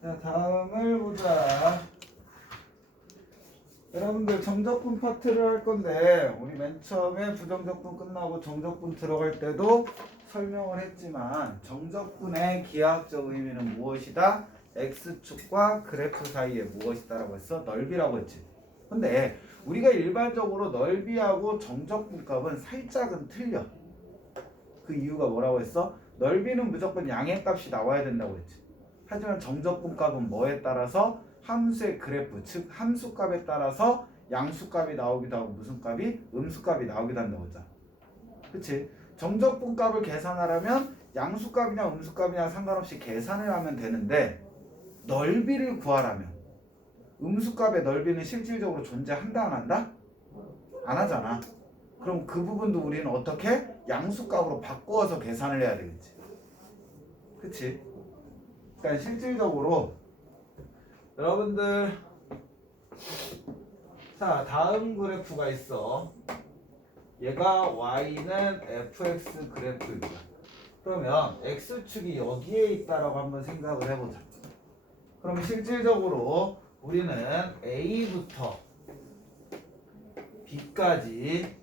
자, 다음을 보자. 여러분들 정적분 파트를 할 건데 우리 맨 처음에 부정적분 끝나고 정적분 들어갈 때도 설명을 했지만 정적분의 기하학적 의미는 무엇이다? x축과 그래프 사이에 무엇이다라고 했어? 넓이라고 했지. 근데 우리가 일반적으로 넓이하고 정적분 값은 살짝은 틀려. 그 이유가 뭐라고 했어? 넓이는 무조건 양의 값이 나와야 된다고 했지. 하지만 정적분 값은 뭐에 따라서? 함수의 그래프, 즉 함수값에 따라서 양수값이 나오기도 하고 무슨 값이? 음수값이 나오기도 한다고 했잖아. 그치? 정적분 값을 계산하려면 양수값이냐 음수값이냐 상관없이 계산을 하면 되는데 넓이를 구하라면 음수값의 넓이는 실질적으로 존재한다 안 한다? 안 하잖아. 그럼 그 부분도 우리는 어떻게? 양수값으로 바꾸어서 계산을 해야 되겠지. 그치? 그러니까 실질적으로 여러분들 자 다음 그래프가 있어. 얘가 y는 fx 그래프입니다. 그러면 x축이 여기에 있다라고 한번 생각을 해보자. 그럼 실질적으로 우리는 a부터 b까지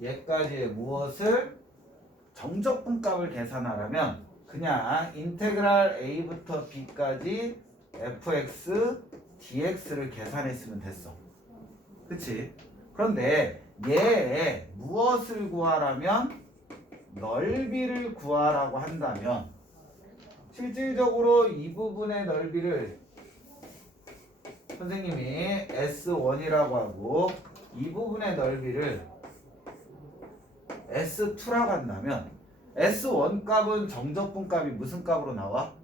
얘까지의 무엇을 정적분 값을 계산하려면 그냥 인테그랄 a부터 b까지 fx dx를 계산했으면 됐어. 그치? 그런데 얘의 무엇을 구하라면 넓이를 구하라고 한다면 실질적으로 이 부분의 넓이를 선생님이 S1이라고 하고 이 부분의 넓이를 S2라고 한다면 S1 값은 정적분 값이 무슨 값으로 나와?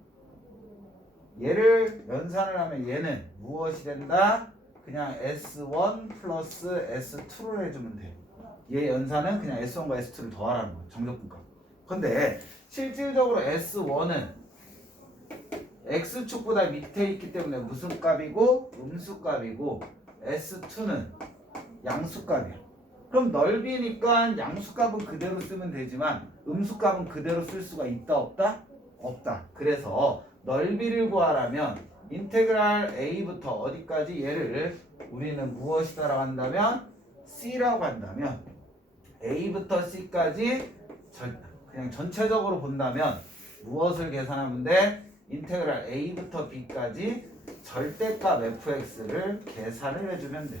얘를 연산을 하면 얘는 무엇이 된다? 그냥 S1 플러스 S2를 해주면 돼. 얘 연산은 그냥 S1과 S2를 더하라는 거야. 정적분 값. 근데 실질적으로 S1은 X축보다 밑에 있기 때문에 무슨 값이고 음수값이고 S2는 양수값이야. 그럼 넓이니까 양수값은 그대로 쓰면 되지만 음수값은 그대로 쓸 수가 있다 없다? 없다. 그래서 넓이를 구하라면 인테그랄 a부터 어디까지 얘를 우리는 무엇이다라고 한다면 c라고 한다면 a부터 c까지 그냥 전체적으로 본다면 무엇을 계산하면 돼? 인테그랄 a부터 b까지 절대값 fx를 계산을 해주면 돼.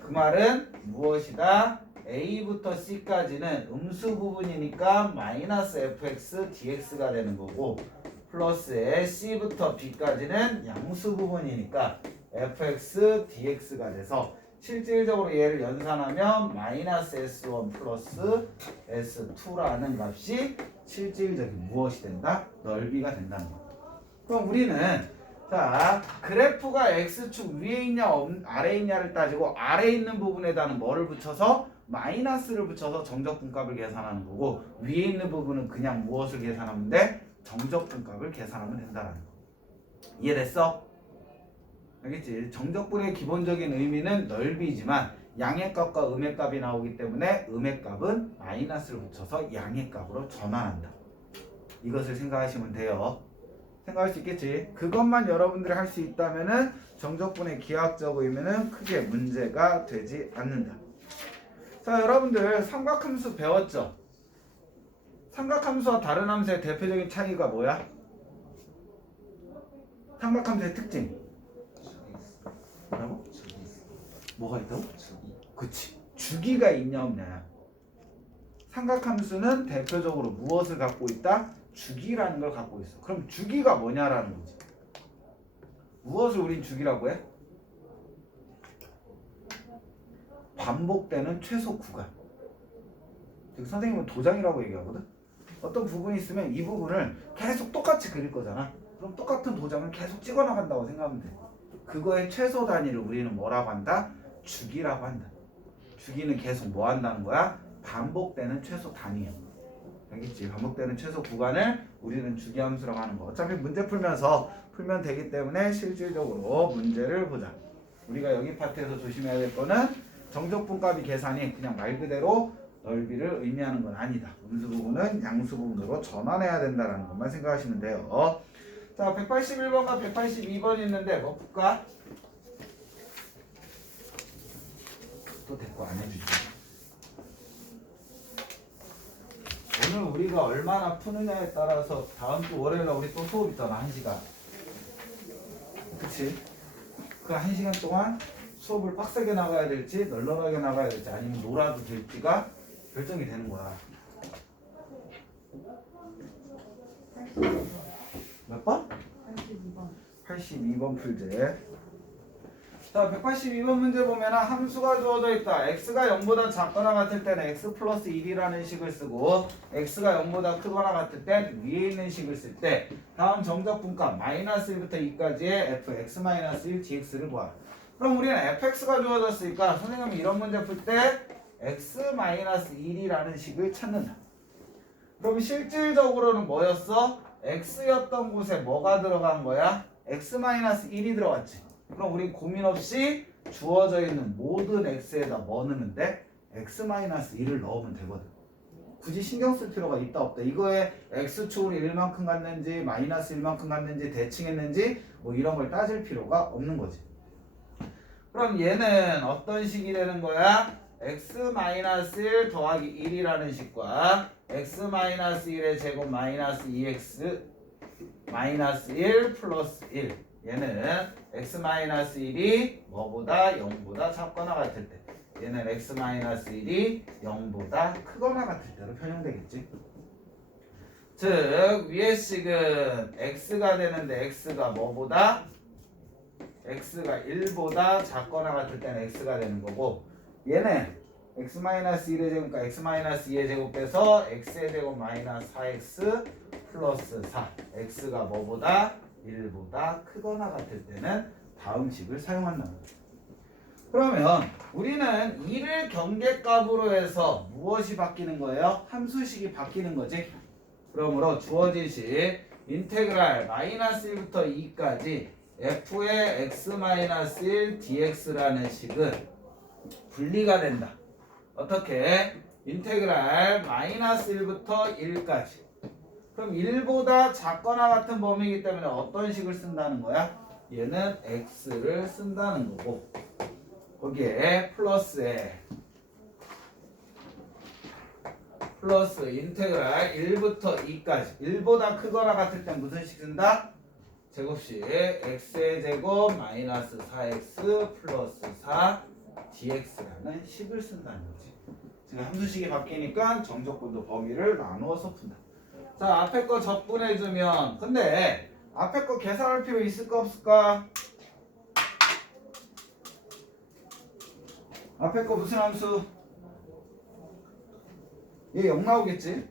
그 말은 무엇이다? a부터 c까지는 음수 부분이니까 마이너스 fx dx가 되는 거고 플러스에 c부터 b까지는 양수 부분이니까 fx dx가 돼서 실질적으로 얘를 연산하면 마이너스 s1 플러스 s2라는 값이 실질적인 무엇이 된다? 넓이가 된다는 거야. 그럼 우리는 자 그래프가 x축 위에 있냐 아래에 있냐를 따지고 아래에 있는 부분에다는 뭐를 붙여서 마이너스를 붙여서 정적분값을 계산하는 거고 위에 있는 부분은 그냥 무엇을 계산하면 돼? 정적분값을 계산하면 된다는 거. 이해됐어? 알겠지? 정적분의 기본적인 의미는 넓이지만 양의 값과 음의 값이 나오기 때문에 음의 값은 마이너스를 붙여서 양의 값으로 전환한다. 이것을 생각하시면 돼요. 생각할 수 있겠지? 그것만 여러분들이 할 수 있다면은 정적분의 기하학적 의미는 크게 문제가 되지 않는다. 자, 여러분들 삼각함수 배웠죠? 삼각함수와 다른 함수의 대표적인 차이가 뭐야? 삼각함수의 특징. 뭐라고? 뭐가 있다고? 그치. 주기가 있냐 없냐야. 삼각함수는 대표적으로 무엇을 갖고 있다? 주기라는 걸 갖고 있어. 그럼 주기가 뭐냐라는 거지. 무엇을 우린 주기라고 해? 반복되는 최소 구간. 즉 선생님은 도장이라고 얘기하거든. 어떤 부분이 있으면 이 부분을 계속 똑같이 그릴 거잖아. 그럼 똑같은 도장을 계속 찍어 나간다고 생각하면 돼. 그거의 최소 단위를 우리는 뭐라고 한다? 주기라고 한다. 주기는 계속 뭐 한다는 거야? 반복되는 최소 단위야. 알겠지? 반복되는 최소 구간을 우리는 주기함수라고 하는 거. 어차피 문제 풀면서 풀면 되기 때문에 실질적으로 문제를 보자. 우리가 여기 파트에서 조심해야 될 거는 정적분 값이 계산이 그냥 말 그대로 넓이를 의미하는 건 아니다. 음수 부분은 양수 부분으로 전환해야 된다는 것만 생각하시면 돼요. 자, 181번과 182번 있는데 뭐 풀까? 또 대꾸 안 해주지. 오늘 우리가 얼마나 푸느냐에 따라서 다음 주 월요일에 우리 또 수업 있잖아. 1시간. 그치? 그 1시간 동안 수업을 빡세게 나가야 될지 널널하게 나가야 될지 아니면 놀아도 될지가 결정이 되는 거야. 몇 번? 82번. 82번 풀제. 자, 182번 문제 보면 함수가 주어져 있다. x가 0보다 작거나 같을 때는 x 플러스 1이라는 식을 쓰고 x가 0보다 크거나 같을 때 위에 있는 식을 쓸 때 다음 정적 분값 마이너스 1부터 2까지의 fx-1 dx를 구하라. 그럼 우리는 fx가 주어졌으니까 선생님이 이런 문제 풀 때 x-1이라는 식을 찾는다. 그럼 실질적으로는 뭐였어? x였던 곳에 뭐가 들어간 거야? x-1이 들어갔지. 그럼 우리 고민 없이 주어져 있는 모든 x에다 뭐 넣으면 돼? x-1을 넣으면 되거든. 굳이 신경 쓸 필요가 있다 없다. 이거에 x축으로 1만큼 갔는지 마이너스 1만큼 갔는지 대칭했는지 뭐 이런 걸 따질 필요가 없는 거지. 그럼 얘는 어떤 식이 되는 거야? x-1 더하기 1이라는 식과 x-1의 제곱 마이너스 2x 마이너스 1 플러스 1 얘는 x-1이 뭐보다 0보다 작거나 같을 때 얘는 x-1이 0보다 크거나 같을 때로 변형되겠지. 즉 위의 식은 x가 되는데 x가 뭐보다? x가 1보다 작거나 같을 때는 x가 되는 거고 얘는 x-1의 제곱과 x-2의 제곱 빼서 x의 제곱 마이너스 4x 플러스 4 x가 뭐보다? 1보다 크거나 같을 때는 다음 식을 사용한다는 거죠. 그러면 우리는 2를 경계값으로 해서 무엇이 바뀌는 거예요? 함수식이 바뀌는 거지. 그러므로 주어진 식 인테그랄 마이너스 1부터 2까지 f의 x-1 dx라는 식은 분리가 된다. 어떻게? 인테그랄 마이너스 1부터 1까지. 그럼 1보다 작거나 같은 범위이기 때문에 어떤 식을 쓴다는 거야? 얘는 x를 쓴다는 거고 거기에 플러스에 플러스 인테그랄 1부터 2까지 1보다 크거나 같을 때 무슨 식 쓴다? 제곱식 x의 제곱 마이너스 4x 플러스 4 dx라는 식을 쓴다는 거지. 지금 함수식이 바뀌니까 정적분도 범위를 나누어서 푼다. 자, 앞에 거 적분해주면 근데 앞에 거 계산할 필요 있을까 없을까? 앞에 거 무슨 함수? 얘 0 나오겠지?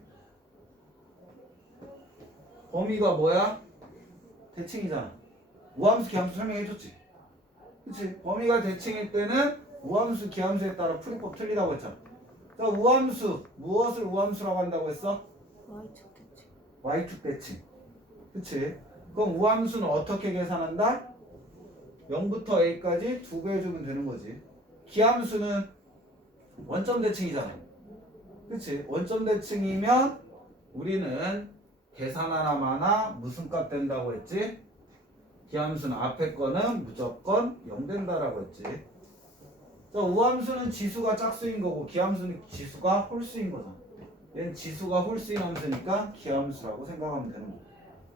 범위가 뭐야? 대칭이잖아. 우함수 기함수 설명해줬지? 그치? 범위가 대칭일 때는 우함수 기함수에 따라 풀이법 틀리다고 했잖아. 자, 우함수 무엇을 우함수라고 한다고 했어? Y축 대칭. Y축 대칭. 그치? 그럼 우함수는 어떻게 계산한다? 0부터 A까지 두 배 해주면 되는 거지. 기함수는 원점 대칭이잖아. 그치? 원점 대칭이면 우리는 계산 하나마나 무슨 값 된다고 했지? 기함수는 앞에 거는 무조건 0 된다라고 했지. 자, 우함수는 지수가 짝수인 거고 기함수는 지수가 홀수인 거잖아. 얘는 지수가 홀수인 함수니까 기함수라고 생각하면 되는 거고.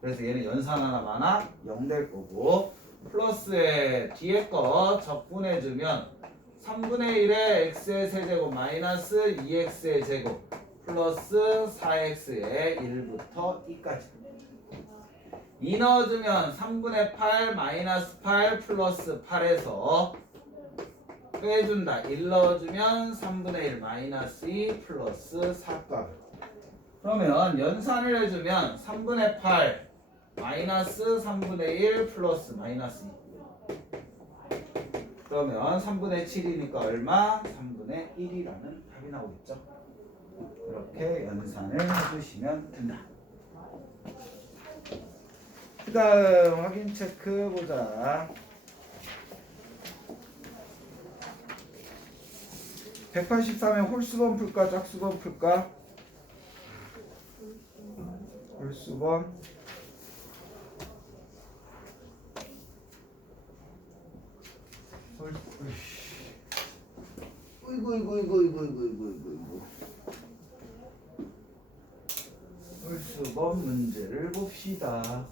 그래서 얘는 연산 하나마나 0 될 거고 플러스에 뒤에 거 적분해주면 3분의 1의 x의 세제곱 마이너스 2x의 제곱 플러스 4x의 1부터 2까지 2 넣어주면 3분의 8 마이너스 8 플러스 8에서 빼준다. 1 넣어주면 3분의 1 마이너스 2 플러스 4값. 그러면 연산을 해주면 3분의 8 마이너스 3분의 1 플러스 마이너스 2. 그러면 3분의 7이니까 얼마? 3분의 1이라는 답이 나오겠죠. 이렇게 연산을 해주시면 된다. 그 다음 확인 체크 보자. 183에 홀수번 풀까 짝수번 풀까? 홀수번 홀수법 문제를 봅시다.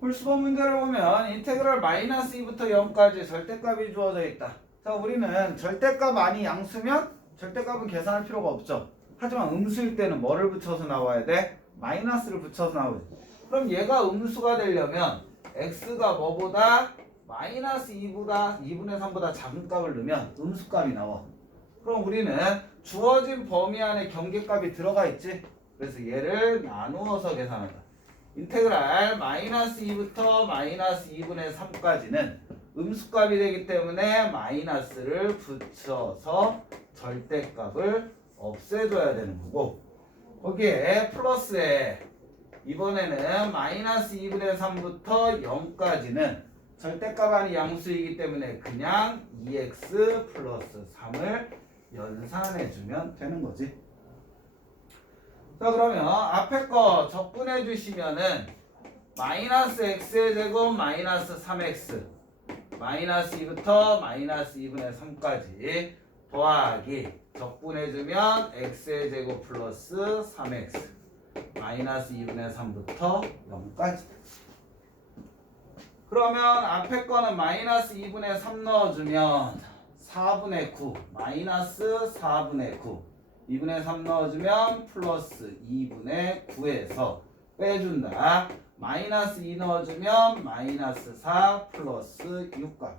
홀수법 문제를 보면 인테그랄 마이너스 2부터 0까지 절대값이 주어져 있다. 자, 우리는 절대값 아니 양수면 절대값은 계산할 필요가 없죠. 하지만 음수일 때는 뭐를 붙여서 나와야 돼? 마이너스를 붙여서 나오지. 그럼 얘가 음수가 되려면 x가 뭐보다 마이너스 2분의 3보다 작은 값을 넣으면 음수값이 나와. 그럼 우리는 주어진 범위 안에 경계값이 들어가 있지. 그래서 얘를 나누어서 계산한다. 인테그랄 마이너스 2부터 마이너스 2분의 3까지는 음수값이 되기 때문에 마이너스를 붙여서 절대값을 없애줘야 되는 거고, 거기에 플러스에 이번에는 마이너스 2분의 3부터 0까지는 절대값 아닌 양수이기 때문에 그냥 2x 플러스 3을 연산해주면 되는 거지. 자, 그러면 앞에 거 적분해 주시면은 마이너스 x의 제곱 마이너스 3x 마이너스 2부터 마이너스 2분의 3까지 더하기 적분해 주면 x의 제곱 플러스 3x 마이너스 2분의 3부터 0까지. 그러면 앞에 거는 마이너스 2분의 3 넣어주면 4분의 9 마이너스 4분의 9 2분의 3 넣어주면 플러스 2분의 9에서 빼준다. 마이너스 2 넣어주면 마이너스 4 플러스 6값.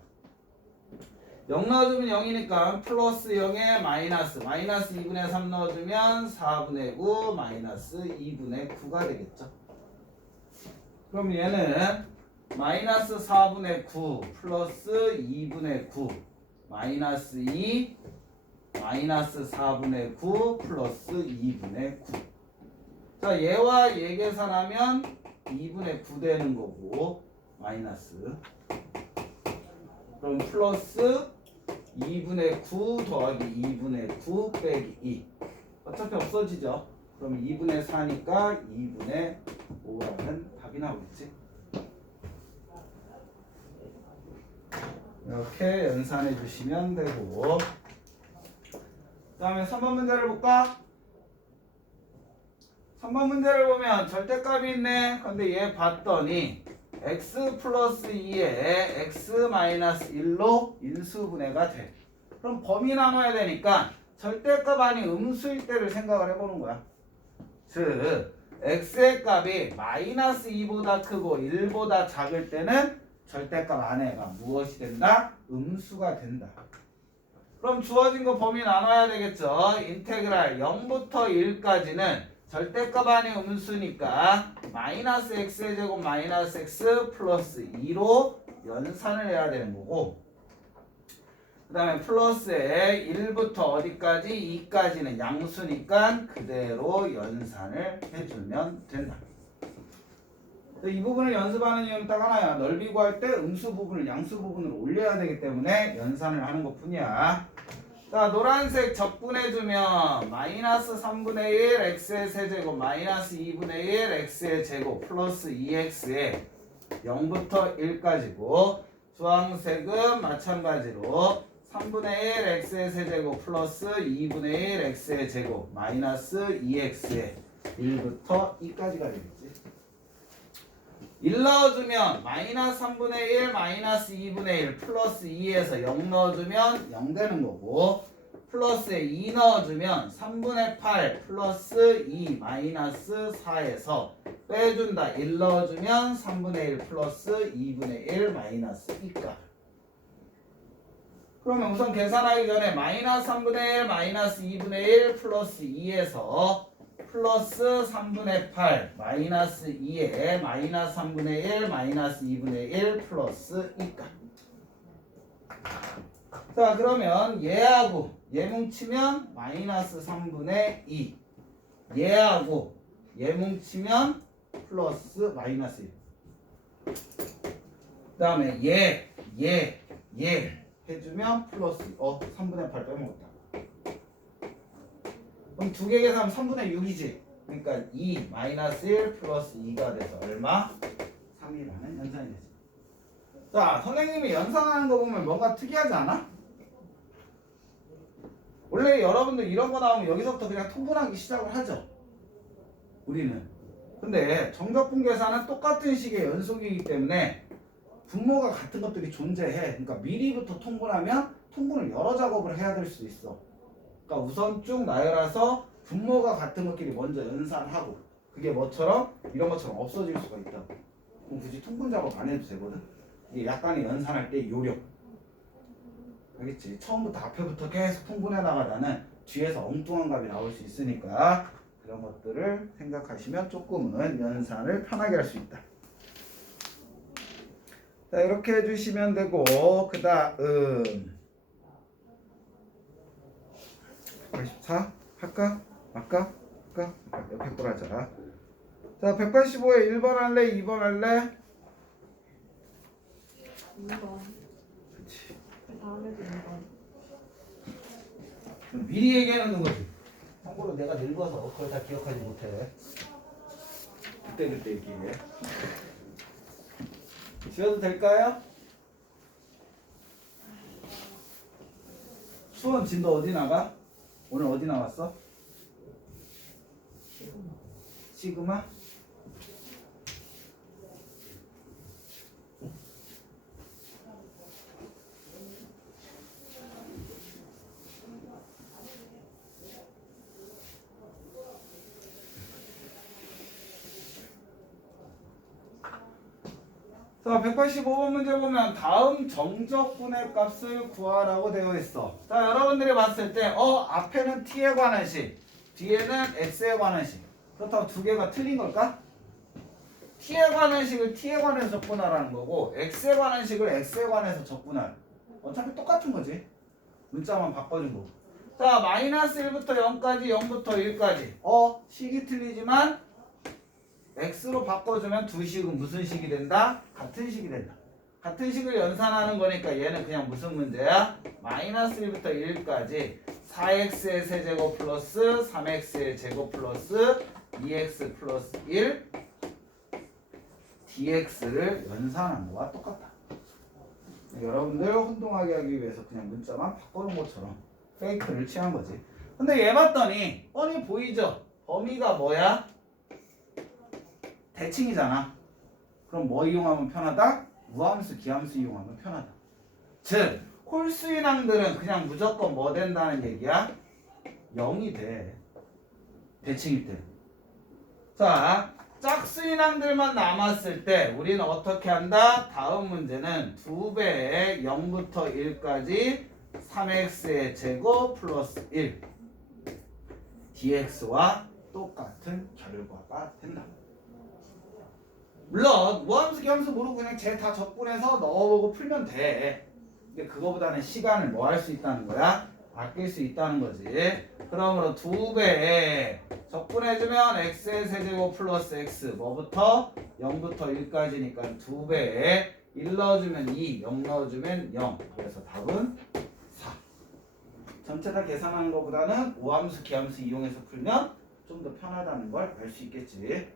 0 넣어주면 0이니까 플러스 0에 마이너스 2분의 3 넣어주면 4분의 9 마이너스 2분의 9가 되겠죠. 그럼 얘는 마이너스 4분의 9 플러스 2분의 9 마이너스 2 마이너스 4분의 9 플러스 2분의 9. 자, 얘와 얘 계산하면 2분의 9 되는 거고 마이너스. 그럼 플러스 2분의 9 더하기 2분의 9 빼기 2. 어차피 없어지죠. 그럼 2분의 4니까 2분의 5라는 답이 나오겠지. 이렇게 연산해 주시면 되고, 그 다음에 3번 문제를 볼까? 3번 문제를 보면 절대값이 있네. 근데 얘 봤더니 x 플러스 2에 x 마이너스 1로 인수분해가 돼. 그럼 범위 나눠야 되니까 절대값 아닌 음수일 때를 생각을 해보는 거야. 즉 x의 값이 마이너스 2보다 크고 1보다 작을 때는 절대값 안에가 무엇이 된다? 음수가 된다. 그럼 주어진 거 범위 나눠야 되겠죠. 인테그랄 0부터 1까지는 절대값 아닌 음수니까 마이너스 x의 제곱 마이너스 x 플러스 2로 연산을 해야 되는 거고, 그 다음에 플러스에 1부터 어디까지? 2까지는 양수니까 그대로 연산을 해주면 된다. 이 부분을 연습하는 이유는 딱 하나야. 넓이 구할 때 음수 부분을 양수 부분으로 올려야 되기 때문에 연산을 하는 것 뿐이야. 자, 노란색 적분해주면 마이너스 3분의 1 x의 세제곱 마이너스 2분의 1 x의 제곱 플러스 2x에 0부터 1까지고, 주황색은 마찬가지로 3분의 1 x의 세제곱 플러스 2분의 1 x의 제곱 마이너스 2x에 1부터 2까지가 되겠지. 1 넣어주면 마이너스 3분의 1 마이너스 2분의 1 플러스 2에서 0 넣어주면 0 되는 거고, 플러스에 2 넣어주면 3분의 8 플러스 2 마이너스 4에서 빼준다. 1 넣어주면 3분의 1 플러스 2분의 1 마이너스 2값. 그러면 우선 계산하기 전에 마이너스 3분의 1 마이너스 2분의 1 플러스 2에서 플러스 3분의 8 마이너스 2에 마이너스 3분의 1 마이너스 2분의 1 플러스 2값. 자, 그러면 얘하고 얘 뭉치면 마이너스 3분의 2, 얘하고 얘 뭉치면 플러스 마이너스 1. 그 다음에 얘 해주면 플러스 3분의 8 빼먹었다. 그럼 두 개 계산하면 3분의 6이지. 그러니까 2 마이너스 1 플러스 2가 돼서 얼마? 3이라는 연산이 되지. 자, 선생님이 연산하는 거 보면 뭔가 특이하지 않아? 원래 여러분들 이런 거 나오면 여기서부터 그냥 통분하기 시작을 하죠. 우리는. 근데 정적분 계산은 똑같은 식의 연속이기 때문에 분모가 같은 것들이 존재해. 그러니까 미리부터 통분하면 통분을 여러 작업을 해야 될 수 있어. 그러니까 우선 쭉 나열해서 분모가 같은 것끼리 먼저 연산하고, 그게 뭐처럼? 이런 것처럼 없어질 수가 있다고. 그럼 굳이 통분 작업 안 해도 되거든. 이게 약간의 연산할 때 요령. 알겠지? 처음부터 앞에부터 계속 통분해 나가다는 뒤에서 엉뚱한 값이 나올 수 있으니까 그런 것들을 생각하시면 조금은 연산을 편하게 할 수 있다. 자, 이렇게 해주시면 되고, 그 다음 184 할까? 할까? 옆에 걸 하자. 자, 185에 1번 할래? 2번 할래? 2번. 그치. 그 다음에도 2번. 미리 얘기하는 거지. 참고로 내가 늙어서 그걸 다 기억하지 못해. 그때 얘기해. 지워도 될까요? 수원 진도 어디 나가? 오늘 어디 나왔어? 시그마? 자, 185번 문제 보면 다음 정적분의 값을 구하라고 되어 있어. 자, 여러분들이 봤을 때 앞에는 t에 관한 식, 뒤에는 x에 관한 식. 그렇다고 두 개가 틀린 걸까? t에 관한 식을 t에 관해서 적분하라는 거고, x에 관한 식을 x에 관해서 적분할. 어차피 똑같은 거지. 문자만 바꿔준 거고. 자, 마이너스 1부터 0까지, 0부터 1까지. 식이 틀리지만 x로 바꿔주면 두 식은 무슨 식이 된다? 같은 식이 된다. 같은 식을 연산하는 거니까 얘는 그냥 무슨 문제야? 마이너스 1부터 1까지 4x의 세제곱 플러스 3x의 제곱 플러스 2x 플러스 1 dx를 연산한 거와 똑같다. 여러분들 혼동하게 하기 위해서 그냥 문자만 바꿔놓은 것처럼 페이크를 취한 거지. 근데 얘 봤더니 뻔히 보이죠? 범위가 뭐야? 대칭이잖아. 그럼 뭐 이용하면 편하다? 우함수, 기함수 이용하면 편하다. 즉, 홀수인항들은 그냥 무조건 뭐 된다는 얘기야? 0이 돼. 대칭일 때. 자, 짝수인항들만 남았을 때 우리는 어떻게 한다? 다음 문제는 2배의 0부터 1까지 3x의 제곱 플러스 1 dx와 똑같은 결과가 된다. 물론 무함수 기함수 모르고 그냥 쟤 다 적분해서 넣어보고 풀면 돼. 근데 그거보다는 시간을 뭐 할 수 있다는 거야? 아낄 수 있다는 거지. 그러므로 2배 적분해주면 x의 세제곱 플러스 x 뭐부터? 0부터 1까지니까 2배에 1 넣어주면 2, 0 넣어주면 0. 그래서 답은 4. 전체 다 계산하는 것보다는 우함수 기함수 이용해서 풀면 좀 더 편하다는 걸 알 수 있겠지.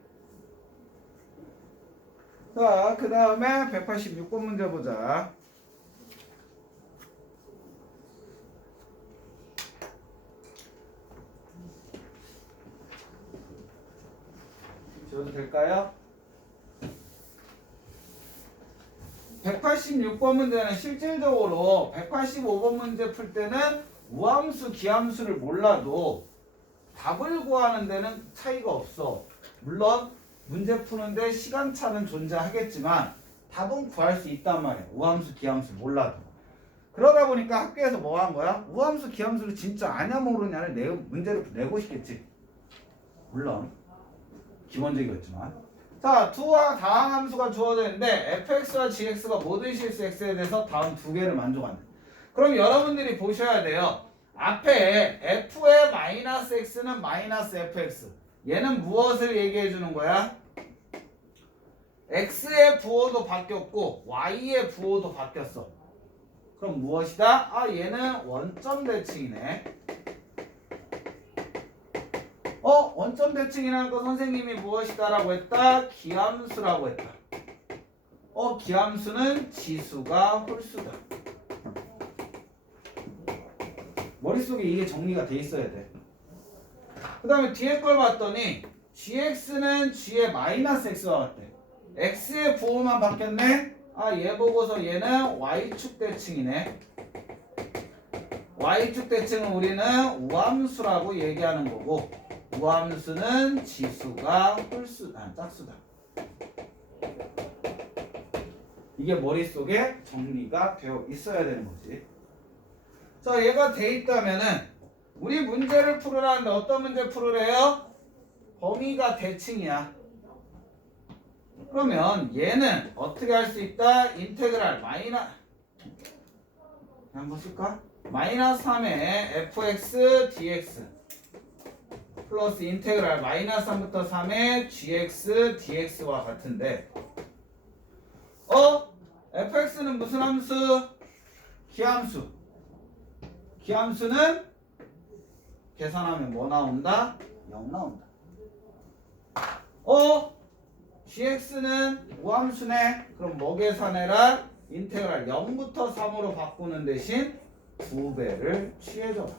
자, 그 다음에 186번 문제 보자. 지워도 될까요? 186번 문제는 실질적으로 185번 문제 풀 때는 우함수, 기함수를 몰라도 답을 구하는 데는 차이가 없어. 물론 문제 푸는데 시간차는 존재하겠지만 답은 구할 수 있단 말이야. 우함수, 기함수 몰라도. 그러다 보니까 학교에서 뭐 한 거야? 우함수, 기함수를 진짜 아냐 모르냐를 문제를 내고 싶겠지. 물론 기본적이었지만. 자, 투와 다항함수가 주어져 있는데 fx와 gx가 모든 실수 x에 대해서 다음 두 개를 만족한다. 그럼 여러분들이 보셔야 돼요. 앞에 f의 마이너스 x는 마이너스 fx. 얘는 무엇을 얘기해 주는 거야? x의 부호도 바뀌었고 y의 부호도 바뀌었어. 그럼 무엇이다? 얘는 원점 대칭이네. 원점 대칭이라는 거 선생님이 무엇이다라고 했다? 기함수라고 했다. 기함수는 지수가 홀수다. 머릿속에 이게 정리가 돼 있어야 돼. 그 다음에 뒤에 걸 봤더니 gx는 g의 마이너스 x와 같대. x의 부호만 바뀌었네. 얘 보고서 얘는 y축 대칭이네. y축 대칭은 우리는 우함수라고 얘기하는 거고, 우함수는 지수가 짝수다. 이게 머릿속에 정리가 되어 있어야 되는 거지. 자, 얘가 돼 있다면은 우리 문제를 풀으라는데 어떤 문제 풀으래요? 범위가 대칭이야. 그러면 얘는 어떻게 할 수 있다? 인테그랄 한번 쓸까? 마이너스 3의 fx dx 플러스 인테그랄 마이너스 3부터 3의 gx dx와 같은데 fx는 무슨 함수? 기함수. 기함수는 계산하면 뭐 나온다? 0 나온다. gx는 우함수네. 그럼 뭐 계산해라? 인테그랄 0부터 3으로 바꾸는 대신 2배를 취해줘라.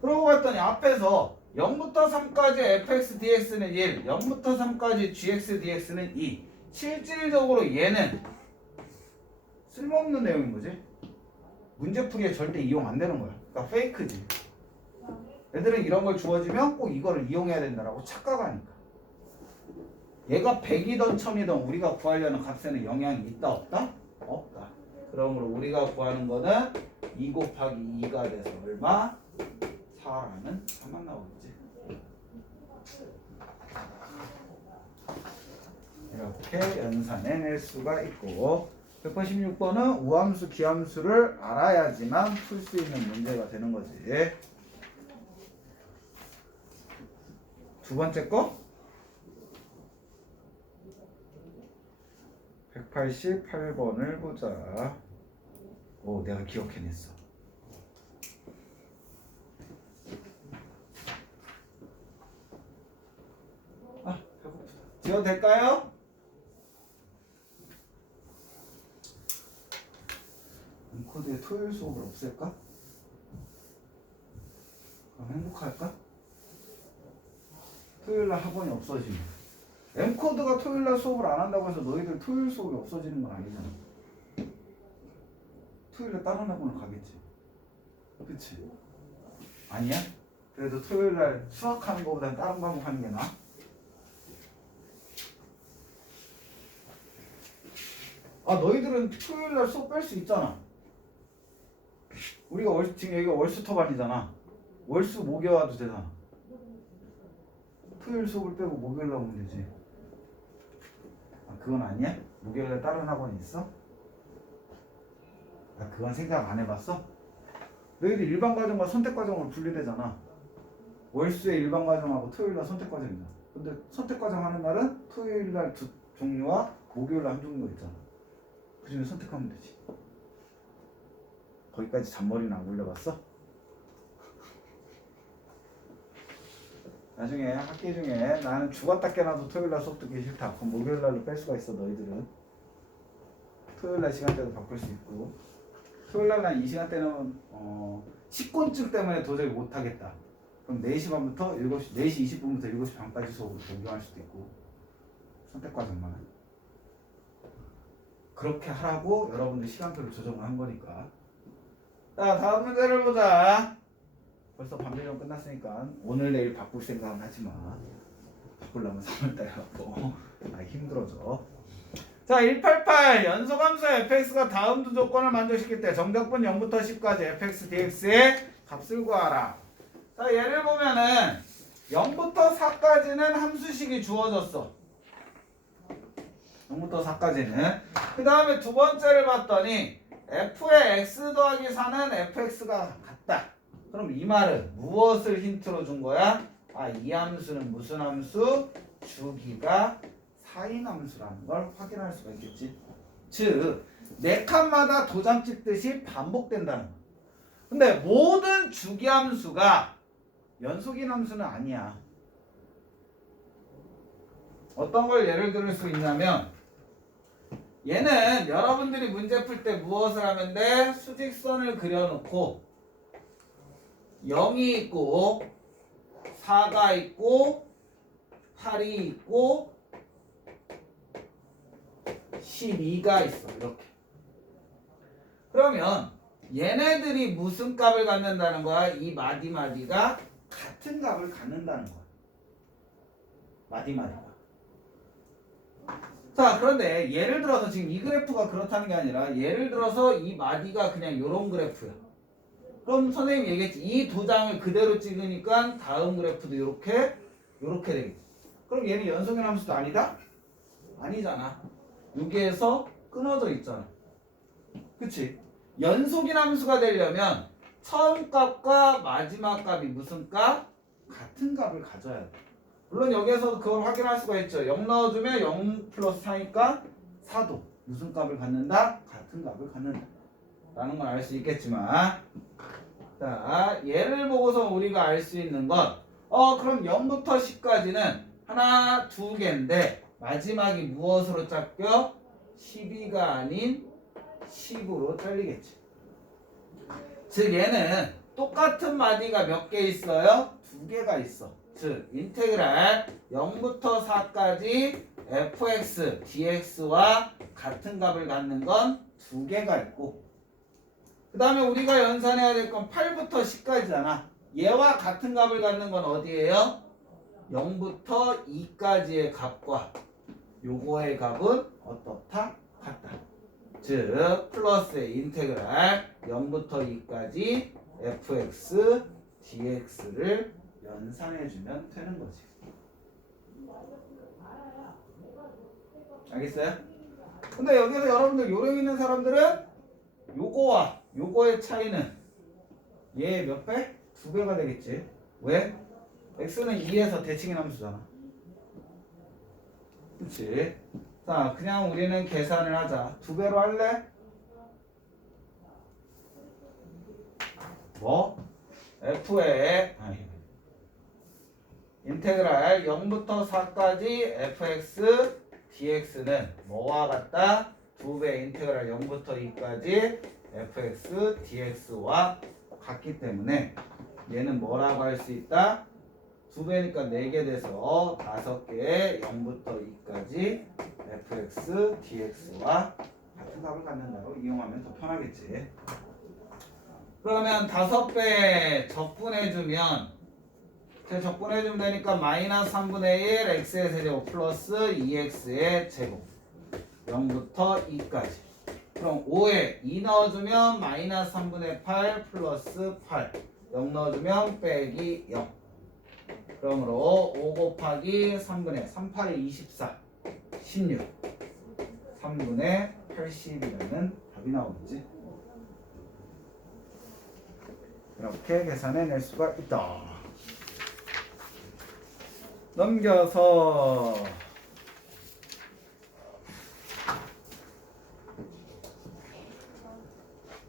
그러고 봤더니 앞에서 0부터 3까지 fx dx는 1, 0부터 3까지 gx dx는 2. 실질적으로 얘는 쓸모없는 내용인 거지. 문제풀이에 절대 이용 안 되는 거야. 그러니까 페이크지. 애들은 이런 걸 주어지면 꼭 이거를 이용해야 된다라고 착각하니까. 얘가 100이던 1000이던 우리가 구하려는 값에는 영향이 있다 없다? 없다. 그러므로 우리가 구하는 거는 2 곱하기 2가 돼서 얼마? 4라는 3만 나오겠지. 이렇게 연산해낼 수가 있고, 186번은 우함수, 기함수를 알아야지만 풀 수 있는 문제가 되는 거지. 두 번째 거 188번을 보자. 내가 기억해냈어. 배고프다. 지워도 될까요? 코드에 토요일 수업을 없앨까? 그럼 행복할까? 토요일날 학원이 없어지면 M코드가 토요일날 수업을 안 한다고 해서 너희들 토요일 수업이 없어지는 건 아니잖아. 토요일날 다른 학원을 가겠지. 그치? 아니야? 그래도 토요일날 수학하는 거보단 다른 과목 하는 게 나아? 너희들은 토요일날 수업 뺄 수 있잖아. 우리가 지금 여기가 월수터반이잖아. 월수 목요 와도 되잖아. 토요일 수업을 빼고 목요일 나오면 되지. 그건 아니야? 목요일에 다른 학원이 있어? 그건 생각 안 해봤어? 너희들 일반과정과 선택과정으로 분리되잖아. 월수의 일반과정하고 토요일날 선택과정이잖아. 근데 선택과정 하는 날은 토요일날 2종류와 목요일날 1종류가 있잖아. 그 중에 선택하면 되지. 거기까지 잔머리는 안 굴려봤어? 나중에 학기 중에 나는 죽었다 깨나도 토요일날 수업 듣기 싫다. 그럼 목요일날로 뺄 수가 있어. 너희들은 토요일날 시간대도 바꿀 수 있고, 토요일날 난 이 시간대는 식곤증 때문에 도저히 못하겠다. 그럼 4시 반부터 7시, 4시 20분부터 7시 반까지 수업을 변경할 수도 있고, 선택과정만 그렇게 하라고 여러분들 시간표를 조정을 한 거니까. 자, 다음 문제를 보자. 벌써 반비령 끝났으니까 오늘 내일 바꿀 생각은 하지 마. 바꾸려면 3월달에 갖고 힘들어져. 자, 188 연소함수의 fx가 다음 두 조건을 만족시킬 때 정적분 0부터 10까지 fx dx의 값을 구하라. 자, 예를 보면은 0부터 4까지는 함수식이 주어졌어. 0부터 4까지는. 그 다음에 두 번째를 봤더니 f의 x 더하기 4는 fx가 같다. 그럼 이 말은 무엇을 힌트로 준 거야? 이 함수는 무슨 함수? 주기가 4인 함수라는 걸 확인할 수가 있겠지. 즉, 4칸마다 도장 찍듯이 반복된다는 거. 근데 모든 주기함수가 연속인 함수는 아니야. 어떤 걸 예를 들을 수 있냐면 얘는 여러분들이 문제 풀 때 무엇을 하면 돼? 수직선을 그려놓고 0이 있고 4가 있고 8이 있고 12가 있어. 이렇게. 그러면 얘네들이 무슨 값을 갖는다는 거야? 이 마디마디가 같은 값을 갖는다는 거야. 마디마디가. 자, 그런데 예를 들어서 지금 이 그래프가 그렇다는 게 아니라 예를 들어서 이 마디가 그냥 이런 그래프야. 그럼 선생님이 얘기했지. 이 두 장을 그대로 찍으니까 다음 그래프도 이렇게 되겠지. 그럼 얘는 연속인 함수도 아니다? 아니잖아. 여기에서 끊어져 있잖아. 그치? 연속인 함수가 되려면 처음 값과 마지막 값이 무슨 값? 같은 값을 가져야 돼. 물론 여기에서도 그걸 확인할 수가 있죠. 0 넣어주면 0 플러스 4니까 4도 무슨 값을 갖는다? 같은 값을 갖는다 라는 걸 알 수 있겠지만, 자, 얘를 보고서 우리가 알 수 있는 건 그럼 0부터 10까지는 하나, 두 개인데 마지막이 무엇으로 짝겨? 12가 아닌 10으로 잘리겠지. 즉 얘는 똑같은 마디가 몇 개 있어요? 두 개가 있어. 즉 인테그랄 0부터 4까지 fx, dx와 같은 값을 갖는 건 두 개가 있고, 그 다음에 우리가 연산해야 될 건 8부터 10까지잖아. 얘와 같은 값을 갖는 건 어디예요? 0부터 2까지의 값과 요거의 값은 어떻다? 같다. 즉 플러스의 인테그랄 0부터 2까지 fx, dx를 연산해주면 되는 거지. 알겠어요? 근데 여기서 여러분들 요령 있는 사람들은 요거와 요거의 차이는 얘 몇 배? 두 배가 되겠지. 왜? x는 2에서 대칭인 함수잖아. 그치? 자, 그냥 우리는 계산을 하자. 두 배로 할래? 뭐? f의 인테그랄 0부터 4까지 fx dx는 뭐와 같다? 두 배 인테그랄 0부터 2까지 fx dx와 같기 때문에 얘는 뭐라고 할 수 있다? 두 배니까 4개 돼서 5개 0부터 2까지 fx dx와 같은 값을 갖는다고 이용하면 더 편하겠지. 그러면 5배 적분해주면 적분해주면 되니까 마이너스 3분의 1 x의 세제곱 플러스 2x의 제곱 0부터 2까지. 그럼 5에 2 넣어주면 마이너스 3분의 8 플러스 8 0 넣어주면 빼기 0. 그러므로 5 곱하기 3분의 3, 8이 24 16 3분의 80이라는 답이 나오겠지. 이렇게 계산해낼 수가 있다. 넘겨서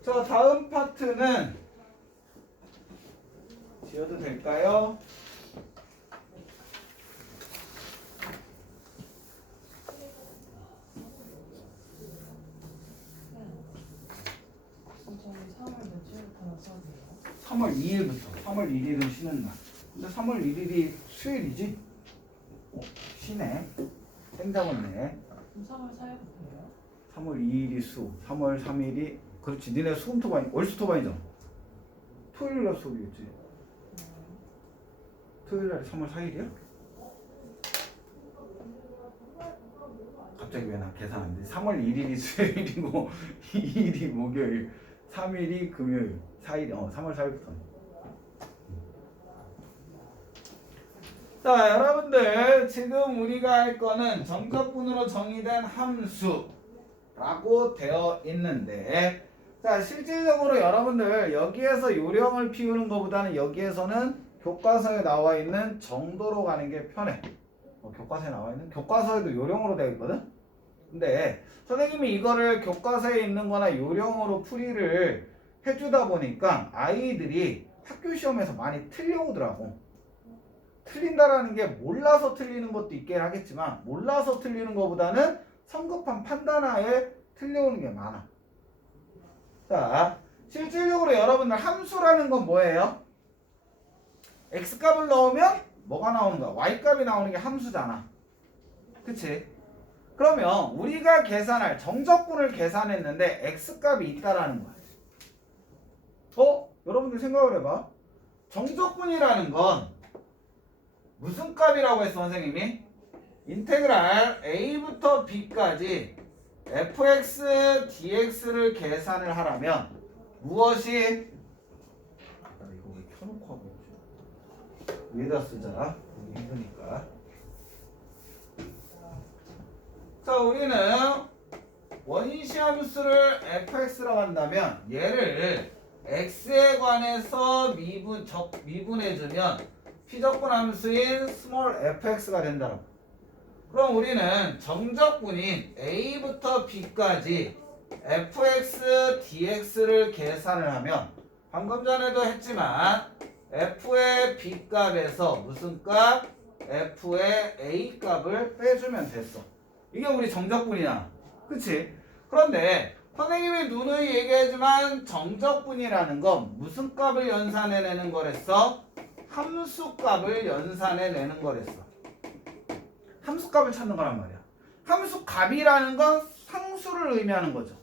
자, 다음 파트는 지어도 될까요? 저희 3월 며칠부터 수업이에요? 3월 2일부터. 3월 1일은 쉬는 날. 근데 3월 1일이 수요일이지? 쉬네. 땡잡았네. 그럼 3월 4일부터예요? 3월 2일이 수, 3월 3일이 그렇지. 니네 수금토반, 월수토반이잖아. 토요일날 수업이겠지. 토요일날 3월 4일이야? 갑자기 왜 나 계산 안 돼? 3월 1일이 수요일이고 2일이 목요일, 3일이 금요일, 4일, 3월 4일부터. 자, 여러분들 지금 우리가 할 거는 정적분으로 정의된 함수라고 되어 있는데, 자, 실질적으로 여러분들 여기에서 요령을 피우는 것보다는 여기에서는 교과서에 나와 있는 정도로 가는 게 편해. 교과서에 나와 있는? 교과서에도 요령으로 되어 있거든? 근데 선생님이 이거를 교과서에 있는 거나 요령으로 풀이를 해주다 보니까 아이들이 학교 시험에서 많이 틀려오더라고. 틀린다라는 게 몰라서 틀리는 것도 있긴 하겠지만 몰라서 틀리는 것보다는 성급한 판단하에 틀려오는 게 많아. 자, 실질적으로 여러분들 함수라는 건 뭐예요? x값을 넣으면 뭐가 나오는 거야? y값이 나오는 게 함수잖아. 그치? 그러면 우리가 계산할 정적분을 계산했는데 x값이 있다라는 거야. 여러분들 생각을 해봐. 정적분이라는 건 무슨 값이라고 했어 선생님이? 인테그랄 a부터 b까지 fx dx를 계산을 하라면 무엇이? 이거 왜 켜놓고 하고 있지? 위에다 쓰자. 보기 힘드니까. 자, 우리는 원시 함수를 fx라고 한다면 얘를 x에 관해서 미분해주면 피적분 함수인 스몰 fx가 된다고. 그럼 우리는 정적분인 a부터 b까지 fx dx를 계산을 하면 방금 전에도 했지만 f의 b값에서 무슨 값? f의 a 값을 빼주면 됐어. 이게 우리 정적분이야. 그치? 그런데 선생님이 누누이 얘기하지만 정적분이라는 건 무슨 값을 연산해내는 거랬어? 함수 값을 연산해내는 거랬어. 함수 값을 찾는 거란 말이야. 함수 값이라는 건 상수를 의미하는 거죠.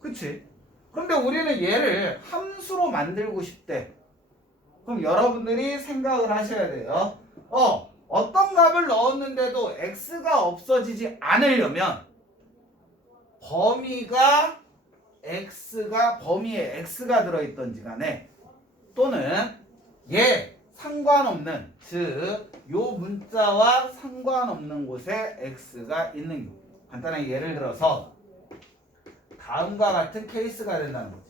그치? 그런데 우리는 얘를 함수로 만들고 싶대. 그럼 여러분들이 생각을 하셔야 돼요. 어떤 값을 넣었는데도 x가 없어지지 않으려면 범위에 x가 들어있던지 간에 또는 상관없는, 즉 요 문자와 상관없는 곳에 x가 있는 경우. 간단하게 예를 들어서 다음과 같은 케이스가 된다는 거지.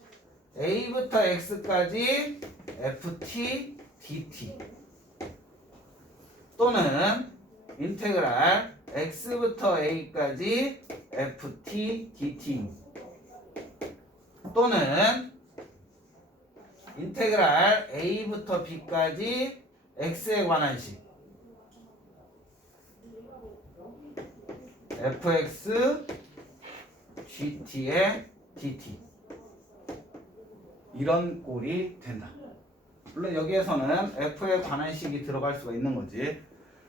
a부터 x까지 ft dt 또는 인테그랄 x부터 a까지 ft dt 또는 인테그랄 a부터 b까지 x에 관한 식 fx gt의 dt 이런 꼴이 된다. 물론 여기에서는 f에 관한 식이 들어갈 수가 있는 거지.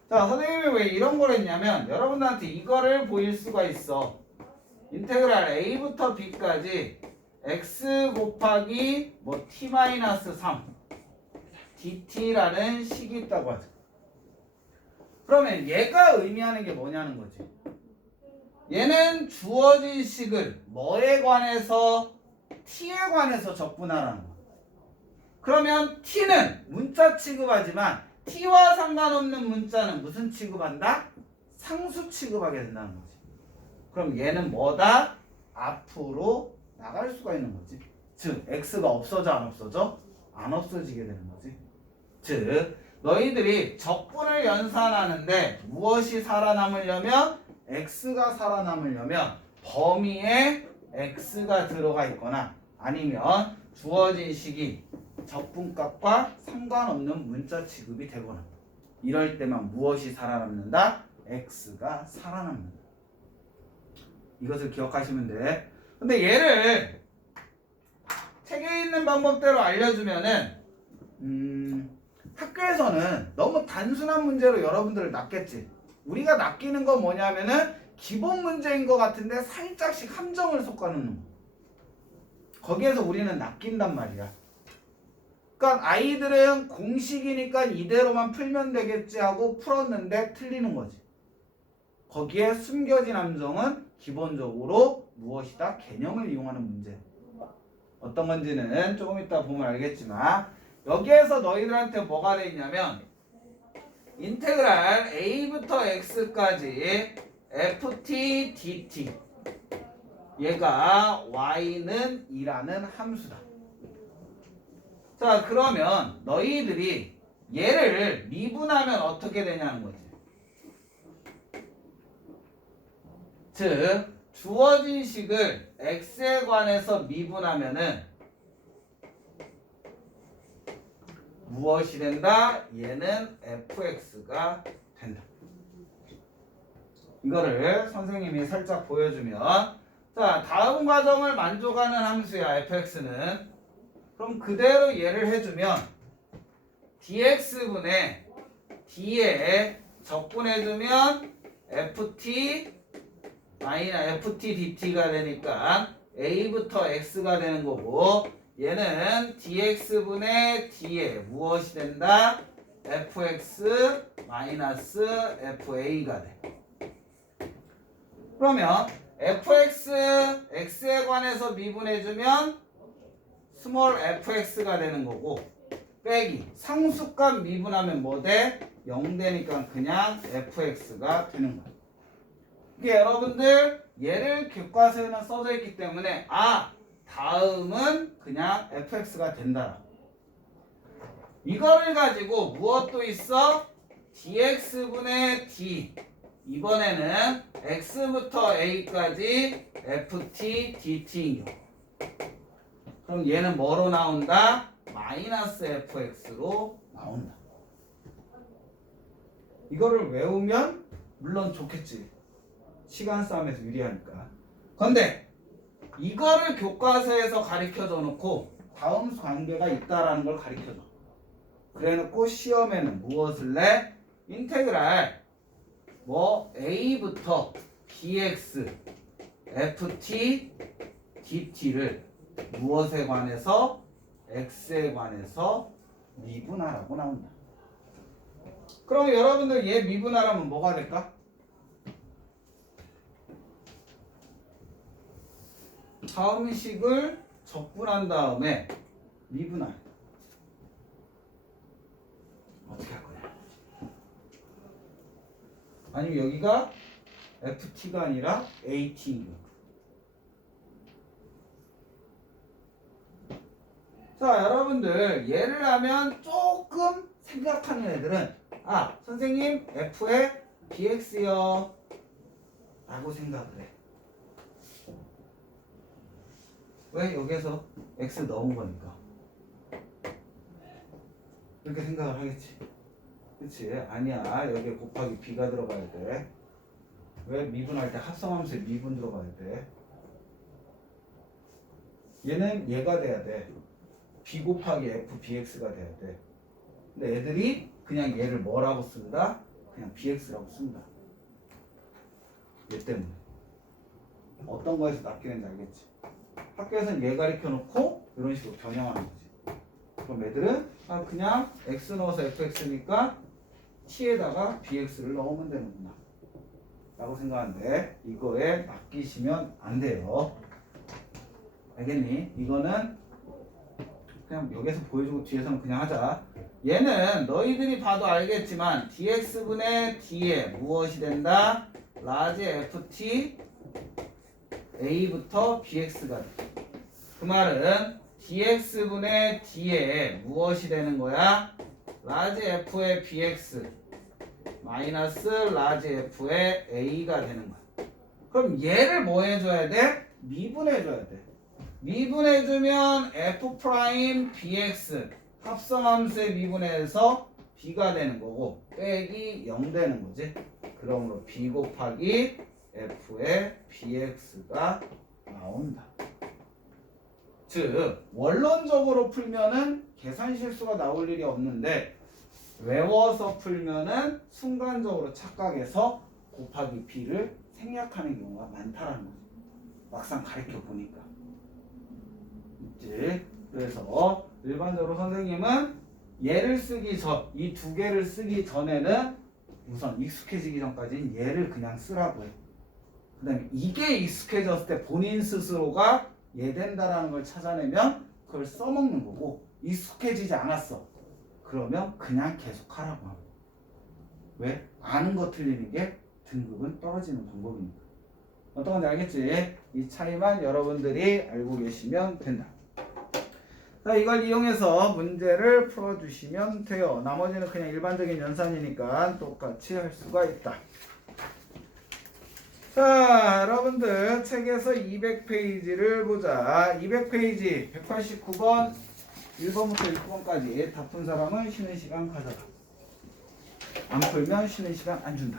자, 선생님이 왜 이런 걸 했냐면 여러분들한테 이거를 보일 수가 있어. 인테그랄 a부터 b까지 x 곱하기 t-3 dt라는 식이 있다고 하죠. 그러면 얘가 의미하는 게 뭐냐는 거지. 얘는 주어진 식을 뭐에 관해서? t에 관해서 적분하라는 거. 그러면 t는 문자 취급하지만 t와 상관없는 문자는 무슨 취급한다? 상수 취급하게 된다는 거지. 그럼 얘는 뭐다? 앞으로 나갈 수가 있는 거지. 즉 x가 없어져 안 없어져? 안 없어지게 되는 거지. 즉 너희들이 적분을 연산하는데 무엇이 살아남으려면? x가 살아남으려면 범위에 x가 들어가 있거나 아니면 주어진 식이 적분값과 상관없는 문자 취급이 되거나 이럴 때만 무엇이 살아남는다? x가 살아남는다. 이것을 기억하시면 돼. 근데 얘를 책에 있는 방법대로 알려주면은 학교에서는 너무 단순한 문제로 여러분들을 낚겠지. 우리가 낚이는 건 뭐냐면은 기본 문제인 것 같은데 살짝씩 함정을 섞어놓는 거. 거기에서 우리는 낚인단 말이야. 그러니까 아이들은 공식이니까 이대로만 풀면 되겠지 하고 풀었는데 틀리는 거지. 거기에 숨겨진 함정은 기본적으로 무엇이다? 개념을 이용하는 문제. 어떤 건지는 조금 이따 보면 알겠지만 여기에서 너희들한테 뭐가 돼 있냐면 인테그랄 a부터 x까지 ft dt 얘가 y는 2라는 함수다. 자, 그러면 너희들이 얘를 미분하면 어떻게 되냐는 거지. 즉 주어진 식을 x에 관해서 미분하면은 무엇이 된다? 얘는 fx가 된다. 이거를 선생님이 살짝 보여주면, 자, 다음 과정을 만족하는 함수야 fx는. 그럼 그대로 얘를 해주면 dx분의 d에 적분해주면 ft ft dt가 되니까 a부터 x가 되는 거고, 얘는 dx분의 d에 무엇이 된다? fx 마이너스 fa가 돼. 그러면 fx x에 관해서 미분해주면 스몰 fx가 되는 거고, 빼기 상수값 미분하면 뭐 돼? 0 되니까 그냥 fx가 되는 거야. 이게 여러분들 얘를 교과서에는 써져 있기 때문에 다음은 그냥 fx가 된다. 이거를 가지고 무엇도 있어? dx분의 d. 이번에는 x부터 a까지 ft dt인 경우. 그럼 얘는 뭐로 나온다? 마이너스 fx로 나온다. 이거를 외우면 물론 좋겠지. 시간 싸움에서 유리하니까. 근데 이거를 교과서에서 가르쳐줘 놓고 다음 관계가 있다라는 걸 가르쳐줘. 그래 놓고 시험에는 무엇을 내? 인테그랄 a부터 bx ft dt를 무엇에 관해서? x에 관해서 미분하라고 나온다. 그럼 여러분들 얘 미분하라면 뭐가 될까? 다음 식을 적분한 다음에 미분할. 어떻게 할 거냐? 아니면 여기가 ft가 아니라 at인 거야. 자, 여러분들 얘를 하면 조금 생각하는 애들은 선생님 f에 bx요 라고 생각을 해. 왜? 여기에서 x 넣은 거니까. 이렇게 생각을 하겠지. 그치? 아니야. 여기에 곱하기 b가 들어가야 돼. 왜? 미분할 때 합성함수에 미분 들어가야 돼. 얘는 얘가 돼야 돼. b 곱하기 f bx가 돼야 돼. 근데 애들이 그냥 얘를 뭐라고 쓴다? 그냥 bx라고 쓴다. 얘 때문에. 어떤 거에서 낚이는지 알겠지? 학교에서는 얘 가르쳐 놓고 이런 식으로 변형하는 거지. 그럼 애들은 그냥 x 넣어서 fx니까 t에다가 bx를 넣으면 되는구나 라고 생각하는데, 이거에 낚이시면 안 돼요. 알겠니? 이거는 그냥 여기서 보여주고 뒤에서는 그냥 하자. 얘는 너희들이 봐도 알겠지만 dx분의 d에 무엇이 된다? 라지 ft a부터 bx가 돼. 그 말은 dx분의 d에 무엇이 되는 거야? 라지 f의 bx 마이너스 라지 f의 a가 되는 거야. 그럼 얘를 뭐 해줘야 돼? 미분해줘야 돼. 미분해주면 f 프라임 bx 합성함수에 미분해서 b가 되는 거고, 빼기 0 되는 거지. 그러므로 b 곱하기 f의 bx가 나온다. 즉 원론적으로 풀면은 계산 실수가 나올 일이 없는데, 외워서 풀면은 순간적으로 착각해서 곱하기 b를 생략하는 경우가 많다라는 거죠. 막상 가르쳐 보니까. 있지? 그래서 일반적으로 선생님은 얘를 쓰기 전, 이 두 개를 쓰기 전에는 우선 익숙해지기 전까지는 얘를 그냥 쓰라고 해. 그 다음에 이게 익숙해졌을 때 본인 스스로가 얘 된다라는 걸 찾아내면 그걸 써먹는 거고, 익숙해지지 않았어. 그러면 그냥 계속 하라고 하고. 왜? 아는 거 틀리는 게 등급은 떨어지는 방법이니까. 어떤 건지 알겠지? 이 차이만 여러분들이 알고 계시면 된다. 자, 이걸 이용해서 문제를 풀어주시면 돼요. 나머지는 그냥 일반적인 연산이니까 똑같이 할 수가 있다. 자, 여러분들 책에서 200페이지를 보자. 200페이지 189번 1번부터 6번까지 다 푼 사람은 쉬는 시간 가져가. 안 풀면 쉬는 시간 안 준다.